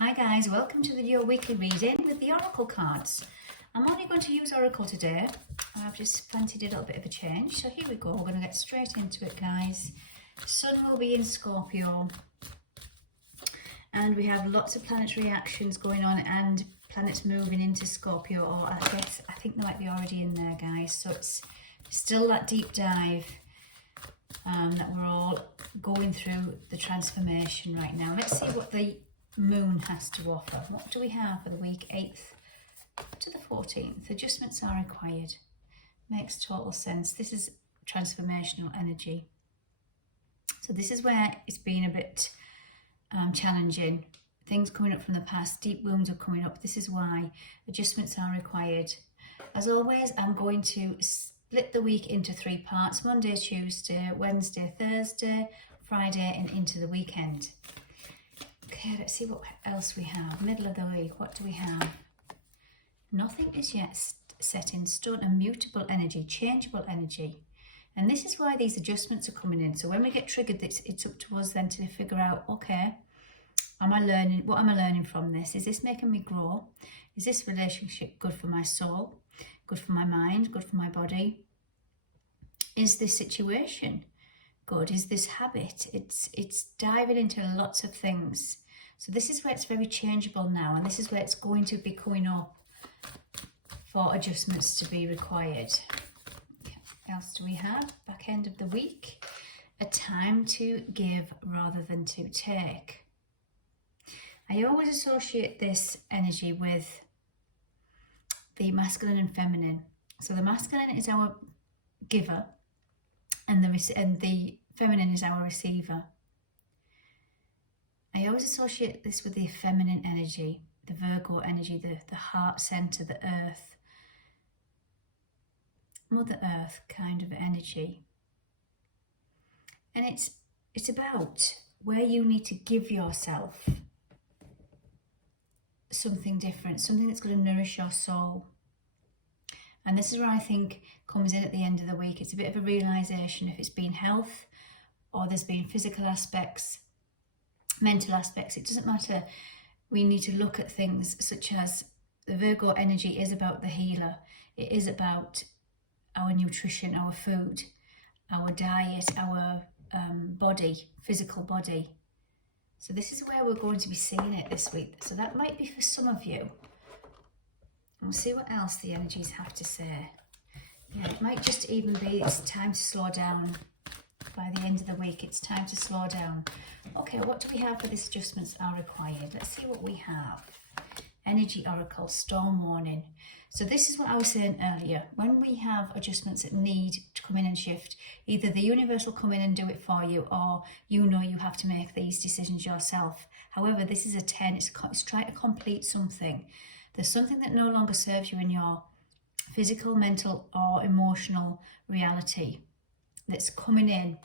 Hi guys, welcome to your weekly reading with the Oracle cards. I'm only going to use Oracle today. I've just fancied a little bit of a change. So here we go, we're going to get straight into it guys. Sun will be in Scorpio. And we have lots of planetary actions going on and planets moving into Scorpio. Or I think they might be already in there guys. So it's still that deep dive that we're all going through the transformation right now. Let's see what the Moon has to offer. What do we have for the week 8th to the 14th? Adjustments are required. Makes total sense. This is transformational energy. So this is where it's been a bit challenging. Things coming up from the past, deep wounds are coming up. This is why adjustments are required. As always, I'm going to split the week into 3 parts: Monday, Tuesday, Wednesday, Thursday, Friday, and into the weekend. Okay, let's see what else we have. Middle of the week, what do we have? Nothing is yet set in stone. A mutable energy, changeable energy. And this is why these adjustments are coming in. So when we get triggered, it's up to us then to figure out, okay, what am I learning from this? Is this making me grow? Is this relationship good for my soul? Good for my mind? Good for my body? Is this situation good? Is this habit? It's diving into lots of things. So this is where it's very changeable now, and this is where it's going to be coming up for adjustments to be required. Okay, what else do we have? Back end of the week, a time to give rather than to take. I always associate this energy with the masculine and feminine. So the masculine is our giver, and the feminine is our receiver. I always associate this with the feminine energy, the Virgo energy, the heart center, the earth, Mother Earth kind of energy. And it's about where you need to give yourself something different, something that's going to nourish your soul. And this is where I think comes in at the end of the week. It's a bit of a realization if it's been health or there's been physical aspects, mental aspects. It doesn't matter. We need to look at things such as the Virgo energy is about the healer. It is about our nutrition, our food, our diet, our body, physical body. So this is where we're going to be seeing it this week. So that might be for some of you. We'll see what else the energies have to say. Yeah, it might just even be it's time to slow down. By the end of the week, it's time to slow down. Okay, what do we have for this adjustments are required? Let's see what we have. Energy Oracle, storm warning. So this is what I was saying earlier. When we have adjustments that need to come in and shift, either the universe will come in and do it for you, or you know you have to make these decisions yourself. However, this is a 10. It's trying to complete something. There's something that no longer serves you in your physical, mental, or emotional reality that's coming in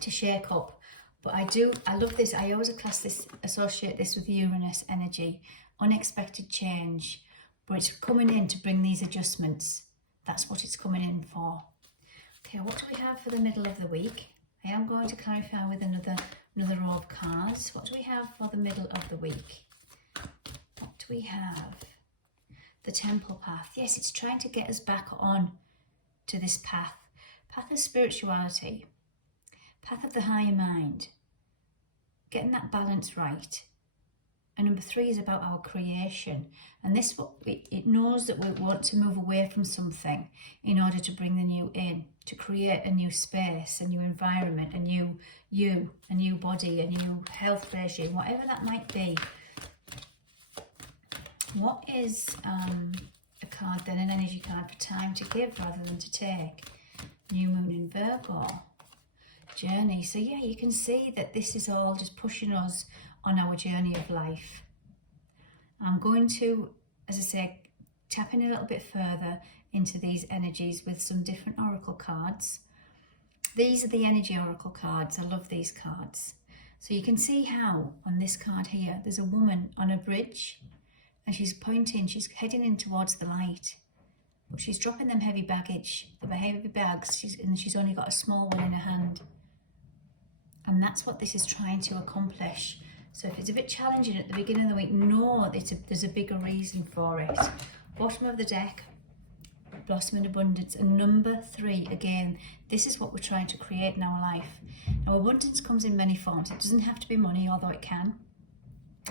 to shake up. But I love this. I always associate this with Uranus energy, unexpected change, but it's coming in to bring these adjustments. That's what it's coming in for. Okay, what do we have for the middle of the week? I am going to clarify with another row of cards. What do we have for the middle of the week? What do we have? The Temple Path. Yes, it's trying to get us back on to this path. Path of spirituality, path of the higher mind, getting that balance right. And number 3 is about our creation. And this, it knows that we want to move away from something in order to bring the new in, to create a new space, a new environment, a new you, a new body, a new health regime, whatever that might be. What is a card then, an energy card for time to give rather than to take? New moon in Virgo, journey. So yeah, you can see that this is all just pushing us on our journey of life. I'm going to, as I say, tap in a little bit further into these energies with some different oracle cards. These are the energy oracle cards. I love these cards. So you can see how on this card here, there's a woman on a bridge and she's pointing, she's heading in towards the light. But she's dropping them heavy bags, and she's only got a small one in her hand. And that's what this is trying to accomplish. So if it's a bit challenging at the beginning of the week, know there's a bigger reason for it. Bottom of the deck, blossom in abundance. And number 3, again, this is what we're trying to create in our life. Now, abundance comes in many forms. It doesn't have to be money, although it can.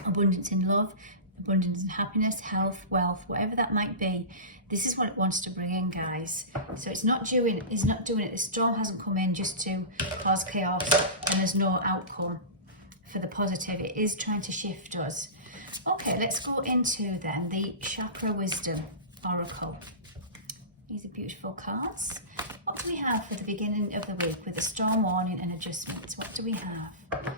Abundance in love, abundance in happiness, health, wealth, whatever that might be. This is what it wants to bring in, guys. So it's not doing it. The storm hasn't come in just to cause chaos and there's no outcome for the positive. It is trying to shift us. Okay, let's go into then the Chakra Wisdom Oracle. These are beautiful cards. What do we have for the beginning of the week with the storm warning and adjustments? What do we have?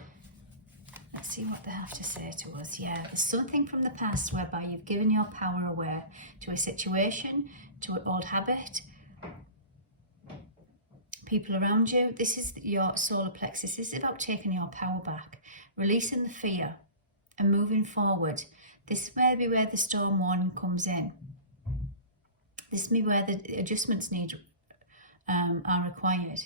Let's see what they have to say to us. Yeah, there's something from the past whereby you've given your power away to a situation, to an old habit, people around you. This is your solar plexus. This is about taking your power back, releasing the fear and moving forward. This may be where the storm warning comes in. This may be where the adjustments are required.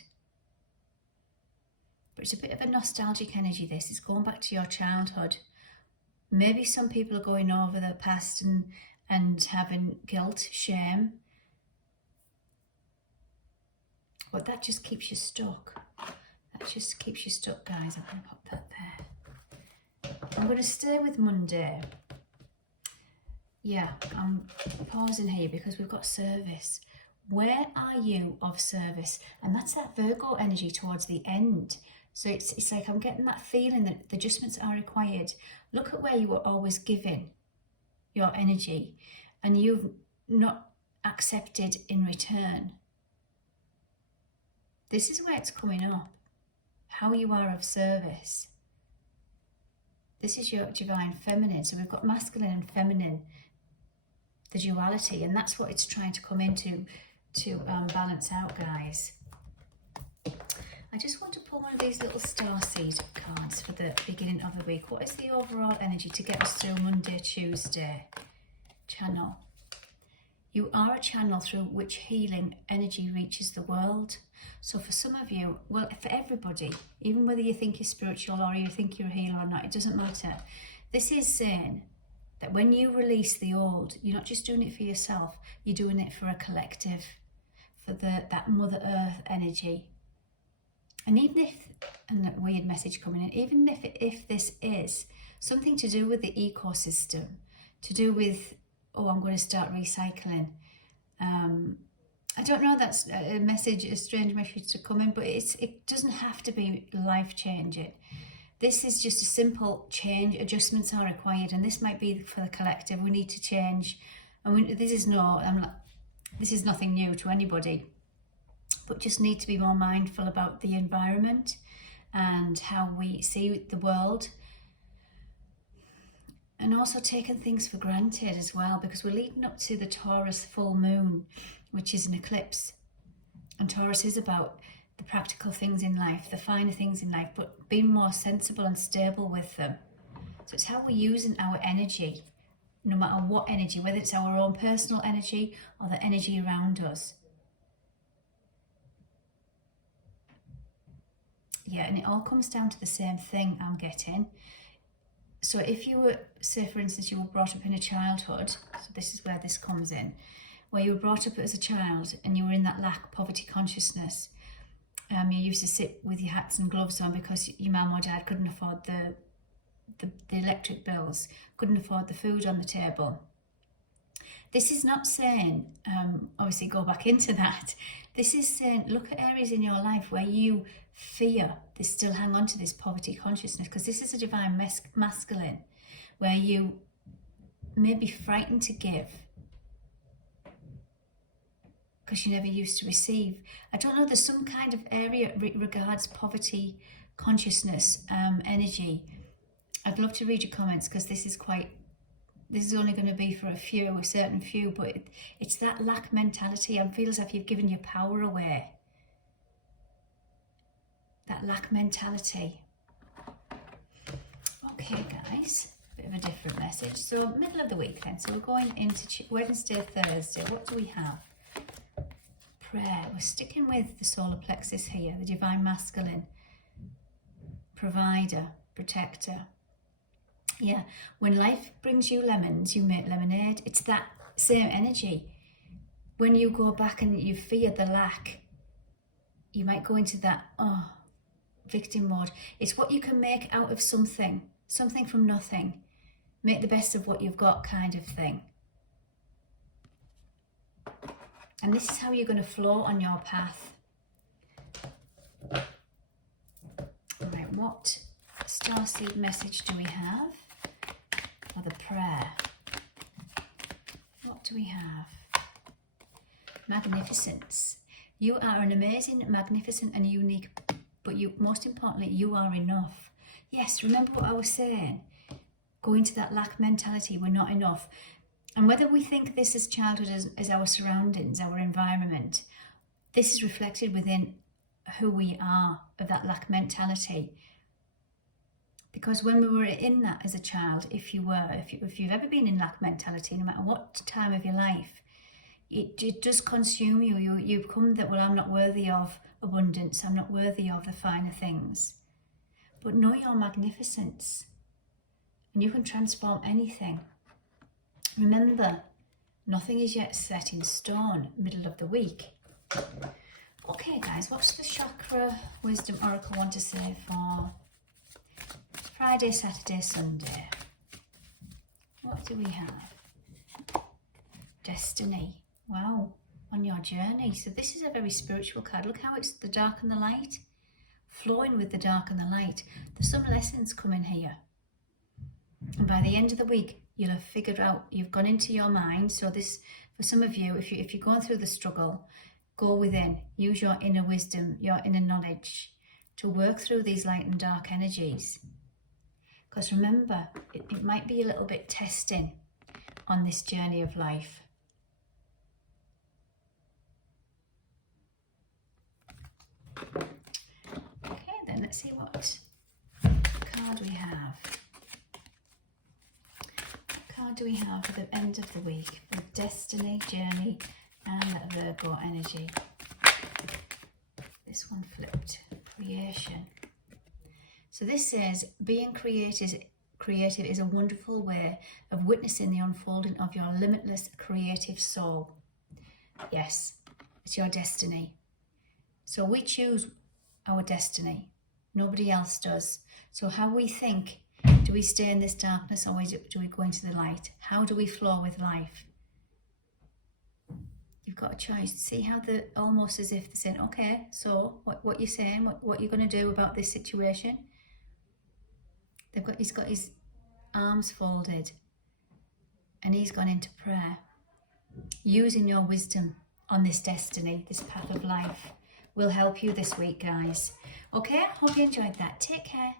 But it's a bit of a nostalgic energy, this. It's going back to your childhood. Maybe some people are going over the past and having guilt, shame. But that just keeps you stuck. That just keeps you stuck, guys. I'm going to put that there. I'm going to stay with Monday. Yeah, I'm pausing here because we've got service. Where are you of service? And that's that Virgo energy towards the end. So it's like I'm getting that feeling that the adjustments are required. Look at where you were always giving your energy and you've not accepted in return. This is where it's coming up. How you are of service. This is your divine feminine. So we've got masculine and feminine, the duality, and that's what it's trying to come into to balance out, guys. I just want to pull one of these little starseed cards for the beginning of the week. What is the overall energy to get us through Monday, Tuesday? Channel. You are a channel through which healing energy reaches the world. So for some of you, well, for everybody, even whether you think you're spiritual or you think you're a healer or not, it doesn't matter. This is saying that when you release the old, you're not just doing it for yourself, you're doing it for a collective, for that Mother Earth energy. And even if, and that weird message coming in, even if this is something to do with the ecosystem, to do with, oh, I'm going to start recycling. I don't know, that's a message, a strange message to come in, but it doesn't have to be life-changing. This is just a simple change. Adjustments are required, and this might be for the collective. We need to change, and this is nothing new to anybody, but just need to be more mindful about the environment and how we see the world, and also taking things for granted as well, because we're leading up to the Taurus full moon, which is an eclipse, and Taurus is about the practical things in life, the finer things in life, but being more sensible and stable with them. So it's how we're using our energy, no matter what energy, whether it's our own personal energy or the energy around us. Yeah, and it all comes down to the same thing I'm getting. So if you were, say for instance, you were brought up in a childhood, so this is where this comes in, where you were brought up as a child and you were in that lack, poverty consciousness. You used to sit with your hats and gloves on because your mum or dad couldn't afford the electric bills, couldn't afford the food on the table. This is not saying, obviously go back into that. This is saying, look at areas in your life where you fear this, still hang on to this poverty consciousness, because this is a divine masculine, where you may be frightened to give because you never used to receive. I don't know, there's some kind of area regards poverty consciousness energy. I'd love to read your comments, because this is only going to be for a certain few, but it's that lack mentality. I feel as if you've given your power away. That lack mentality. Okay, guys, bit of a different message. So middle of the week then. So we're going into Wednesday, Thursday. What do we have? Prayer. We're sticking with the solar plexus here, the divine masculine, provider, protector. Yeah, when life brings you lemons, you make lemonade. It's that same energy. When you go back and you fear the lack, you might go into that, victim mode. It's what you can make out of something from nothing. Make the best of what you've got kind of thing. And this is how you're going to flow on your path. All right, what starseed message do we have for the prayer? What do we have? Magnificence. You are an amazing, magnificent and unique, but most importantly, you are enough. Yes, remember what I was saying? Go into that lack mentality, we're not enough. And whether we think this as childhood as our surroundings, our environment, this is reflected within who we are, of that lack mentality. Because when we were in that as a child, if you've ever been in lack mentality, no matter what time of your life, it does consume you. You become that, well, I'm not worthy of abundance, I'm not worthy of the finer things. But know your magnificence, and you can transform anything. Remember, nothing is yet set in stone, middle of the week. Okay guys, what's the Chakra Wisdom Oracle want to say for Friday, Saturday, Sunday? What do we have? Destiny. Wow, on your journey. So this is a very spiritual card. Look how it's the dark and the light. Flowing with the dark and the light. There's some lessons coming here. And by the end of the week, you'll have figured out, you've gone into your mind. So this, for some of you, if you're going through the struggle, go within, use your inner wisdom, your inner knowledge to work through these light and dark energies. Because remember, it might be a little bit testing on this journey of life. Okay, then let's see what card we have. What card do we have for the end of the week? For destiny, journey, and Virgo energy. This one flipped. Creation. So this says, being creative is a wonderful way of witnessing the unfolding of your limitless creative soul. Yes, it's your destiny. So we choose our destiny. Nobody else does. So how we think, do we stay in this darkness or do we go into the light? How do we flow with life? You've got a choice. See how almost as if they're saying, okay, so what you're saying, what you're going to do about this situation? He's got his arms folded and he's gone into prayer, using your wisdom on this destiny, this path of life will help you this week, guys. Okay, hope you enjoyed that. Take care.